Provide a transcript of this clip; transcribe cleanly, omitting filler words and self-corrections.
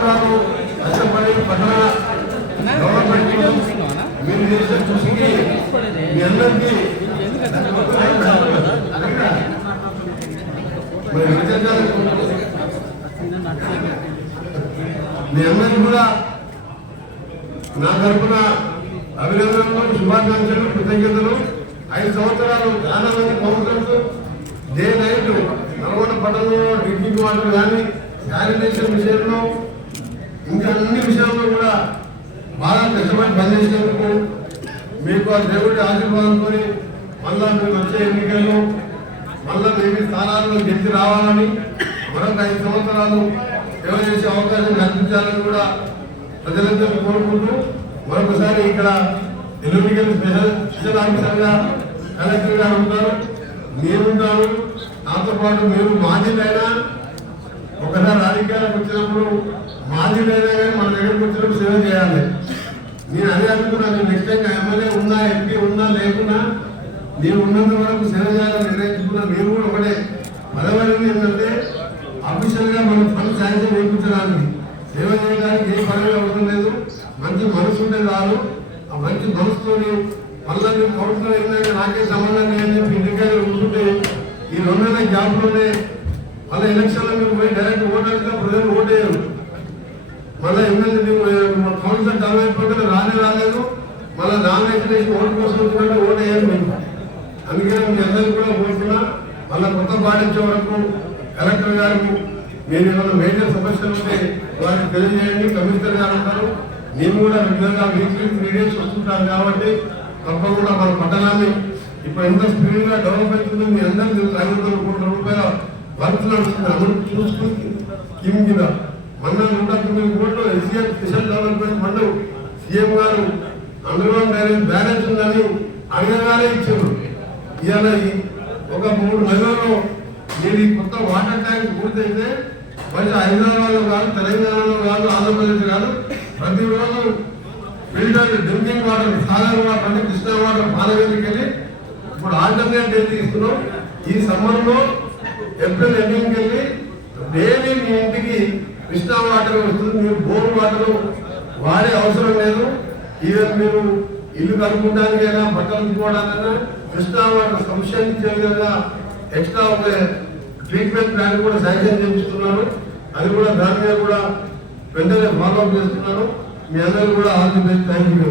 సంవత్సరాలు కష్టపడి పట్టణ గవర్నమెంట్ మీరు చేసే కృషికి మీ అందరికీ మీ అందరికీ కూడా నా తరఫున అభినందనలు, శుభాకాంక్షలు, కృతజ్ఞతలు. 5 సంవత్సరాలు చాలా మంది కౌన్సిలర్స్ డే నైట్ నల్గొండ పట్టణంలో డ్రింకింగ్ వాటర్ కానీ శానిటేషన్ విషయంలో ఇంకా అన్ని విషయాల్లో కూడా బాగా కష్టపడి పనిచేసినందుకు మీకు ఆ దేవుడి ఆశీర్వాదంతో మళ్ళా మేము వచ్చే ఎన్నికల్లో మళ్ళా మేము స్థానాల్లో గెలిచి రావాలని మరొక 5 సంవత్సరాలు సేవ చేసే అవకాశం కల్పించాలని కూడా ప్రజలందరూ కోరుకుంటూ మరొకసారి ఇక్కడ ఎన్నికలు స్పెషల్ ఆఫీసర్గా కలెక్టర్ గారు ఉంటారు, నేనుంటాను. నాతో పాటు మీరు మాజీలైనా ఒకసారి రాజకీయాలకు వచ్చినప్పుడు మాజీలైనా కానీ మన దగ్గరకు వచ్చినప్పుడు సేవ చేయాలి. నేను అదే అనుకున్నాను. నెక్స్ట్ టైం ఎమ్మెల్యే ఉన్నా, ఎంపీ ఉన్నా లేకున్నా నేను ఉన్నంత వరకు సేవ చేయాలని నిర్ణయించుకున్నాను. మీరు కూడా ఒకటే పదవైనది ఏంటంటే అఫీషియల్గా మనం పని శాంక్షన్ చేయించడానికి, సేవ చేయడానికి ఏ పదవి అవసరం లేదు. మంచి మనసు ఉంటే చాలు. ఆ మంచి మనసుతోని మళ్ళీ మీరు కౌన్సిలర్ ఏంటంటే నాకే సంబంధం లేదని చెప్పి ఇంటికాయ ఉంటుంటే ఈ 2 నెలల గ్యాప్లోనే మళ్ళీ ఎలక్షన్లో మీరు పోయి డైరెక్ట్ ఓటర్గా ప్రజలు ఓటేయరు. మళ్ళీ ఎమ్మెల్యే కౌన్సిలర్ డెవలప్ అయిపోతే రాలేదు. మళ్ళీ నామినేషన్ వేసి ఓటు కోసం వచ్చినట్టు ఓటేయరు మేము. అందుకని మీ అందరికీ కూడా కోరుతున్నా మళ్ళీ కొత్త పాటించే వరకు కలెక్టర్ గారికి మీరు ఏమైనా మేజర్ సమస్యలు ఉంటే వారికి తెలియజేయండి. కమిషనర్ గారు ఉంటారు. నేను కూడా రెగ్యులర్గా వీక్లీ 3 days వస్తుంటాను కాబట్టి తప్పకుండా మన పట్టణాన్ని ఇప్పుడు ఎంత స్పీడ్గా డెవలప్ అవుతుంది మీ అందరికీ 500 కోట్ల రూపాయల వర్క్ నడుస్తుంది. అందరూ చూసుకుని స్కీమ్ కింద మన 109 కోట్లు SCM special development fund CM గారు అందులో బ్యాలెన్స్ ఉందని అడగగానే ఇచ్చారు. ఇవాళ ఒక 3 నెలల్లో మీరు ఈ కొత్త వాటర్ ట్యాంక్ పూర్తయితే మరి హైదరాబాద్లో కాదు, తెలంగాణలో కాదు, ఆంధ్రప్రదేశ్ కాదు, ప్రతిరోజు filter drinking water, Sagar water అంటే కృష్ణా వాటర్ పాలవేలికి వెళ్ళి ఇప్పుడు ఆల్టర్నేట్ ఏది ఇస్తున్నాం. ఈ సమ్మర్లో ఏప్రిల్ ఎండింగ్కి వెళ్ళి డైలీ మీ ఇంటికి కృష్ణా వాటర్ వస్తుంది. మీరు బోర్ వాటర్ వాడే అవసరం లేదు. ఈవెన్ మీరు ఇల్లు కలుపుకోవడానికైనా, బట్టలు తీసుకోవడానికైనా కృష్ణా వాటర్ సఫిషియెంట్ ఇచ్చే విధంగా ఎక్స్ట్రా ఒక ట్రీట్మెంట్ ప్లాన్ కూడా శాంక్షన్ చేస్తున్నారు. అది కూడా దాని మీద కూడా వెంటనే ఫాలో అప్ చేస్తున్నారు. మీ అందరూ కూడా all the best. Thank you.